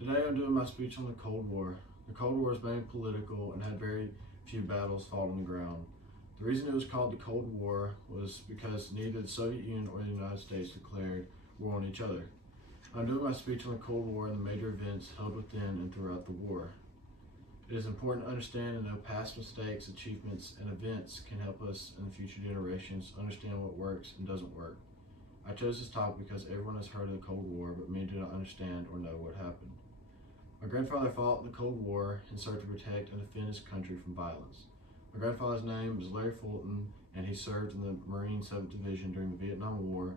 Today I'm doing my speech on the Cold War. The Cold War was mainly political and had very few battles fought on the ground. The reason it was called the Cold War was because neither the Soviet Union or the United States declared war on each other. I'm doing my speech on the Cold War and the major events held within and throughout the war. It is important to understand and know past mistakes, achievements, and events can help us and the future generations understand what works and doesn't work. I chose this topic because everyone has heard of the Cold War, but many do not understand or know what happened. My grandfather fought in the Cold War in search to protect and defend his country from violence. My grandfather's name is Larry Fulton, and he served in the Marine 7th Division during the Vietnam War,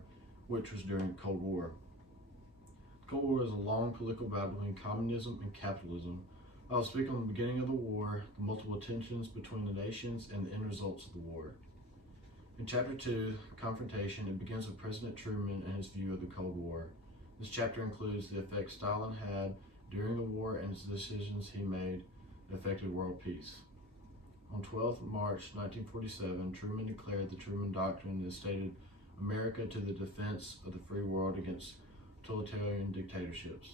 which was during the Cold War. The Cold War is a long political battle between communism and capitalism. I will speak on the beginning of the war, the multiple tensions between the nations, and the end results of the war. In Chapter 2, Confrontation, it begins with President Truman and his view of the Cold War. This chapter includes the effect Stalin had during the war and the decisions he made that affected world peace. On 12 March 1947, Truman declared the Truman Doctrine that stated America to the defense of the free world against totalitarian dictatorships.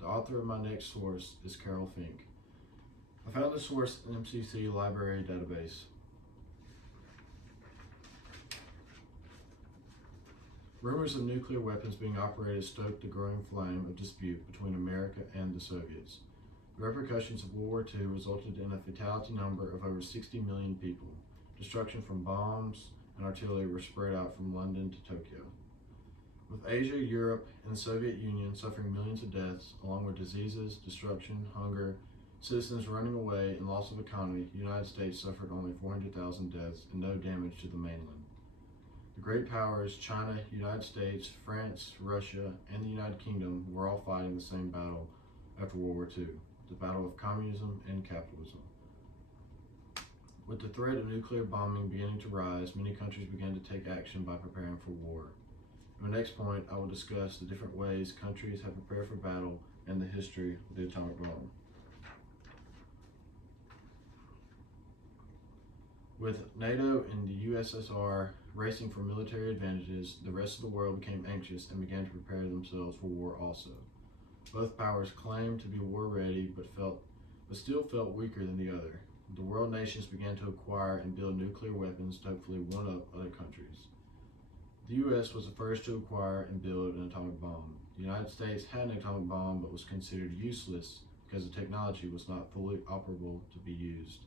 The author of my next source is Carol Fink. I found this source in MCC Library database. Rumors of nuclear weapons being operated stoked the growing flame of dispute between America and the Soviets. The repercussions of World War II resulted in a fatality number of over 60 million people. Destruction from bombs and artillery were spread out from London to Tokyo. With Asia, Europe, and the Soviet Union suffering millions of deaths, along with diseases, destruction, hunger, citizens running away, and loss of economy, the United States suffered only 400,000 deaths and no damage to the mainland. The great powers, China, United States, France, Russia, and the United Kingdom, were all fighting the same battle after World War II, the battle of communism and capitalism. With the threat of nuclear bombing beginning to rise, many countries began to take action by preparing for war. In my next point, I will discuss the different ways countries have prepared for battle and the history of the atomic bomb. With NATO and the USSR racing for military advantages, the rest of the world became anxious and began to prepare themselves for war also. Both powers claimed to be war ready, but still felt weaker than the other. The world nations began to acquire and build nuclear weapons to hopefully one-up other countries. The U.S. was the first to acquire and build an atomic bomb. The United States had an atomic bomb, but was considered useless because the technology was not fully operable to be used.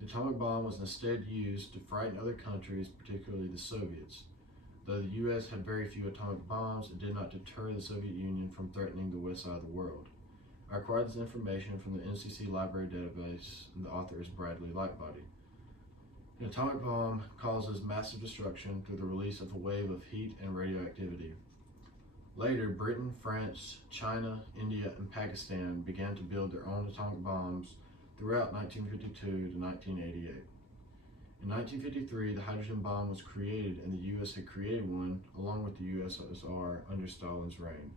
The atomic bomb was instead used to frighten other countries, particularly the Soviets. Though the U.S. had very few atomic bombs, it did not deter the Soviet Union from threatening the west side of the world. I acquired this information from the NCC Library database, and the author is Bradley Lightbody. An atomic bomb causes massive destruction through the release of a wave of heat and radioactivity. Later, Britain, France, China, India, and Pakistan began to build their own atomic bombs throughout 1952 to 1988. In 1953, the hydrogen bomb was created, and the U.S. had created one along with the USSR under Stalin's reign.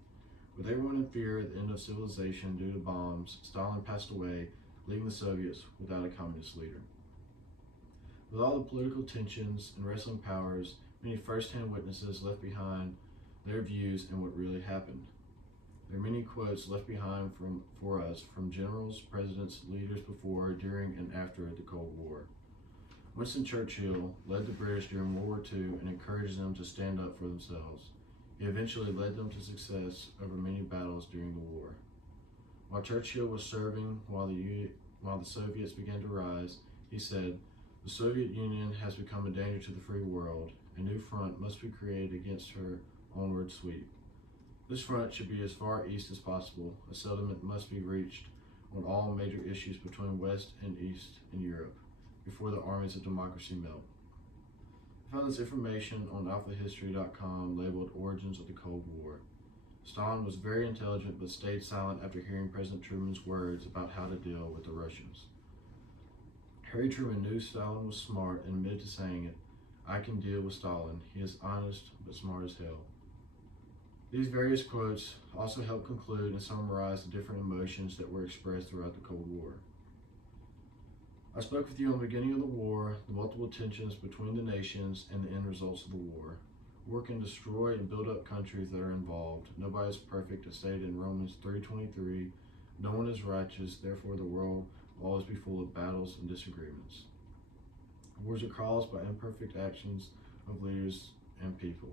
With everyone in fear at the end of civilization due to bombs, Stalin passed away, leaving the Soviets without a communist leader. With all the political tensions and wrestling powers, many first-hand witnesses left behind their views and what really happened. There are many quotes left behind for us from generals, presidents, leaders before, during, and after the Cold War. Winston Churchill led the British during World War II and encouraged them to stand up for themselves. He eventually led them to success over many battles during the war. While Churchill was serving while the Soviets began to rise, he said, "The Soviet Union has become a danger to the free world. A new front must be created against her onward sweep. This front should be as far east as possible. A settlement must be reached on all major issues between West and East in Europe before the armies of democracy melt." I found this information on alphahistory.com labeled Origins of the Cold War. Stalin was very intelligent but stayed silent after hearing President Truman's words about how to deal with the Russians. Harry Truman knew Stalin was smart and admitted to saying it, "I can deal with Stalin. He is honest but smart as hell." These various quotes also help conclude and summarize the different emotions that were expressed throughout the Cold War. I spoke with you on the beginning of the war, the multiple tensions between the nations, and the end results of the war. War can destroy and build up countries that are involved. Nobody is perfect, as stated in Romans 3:23. No one is righteous, therefore the world will always be full of battles and disagreements. Wars are caused by imperfect actions of leaders and people.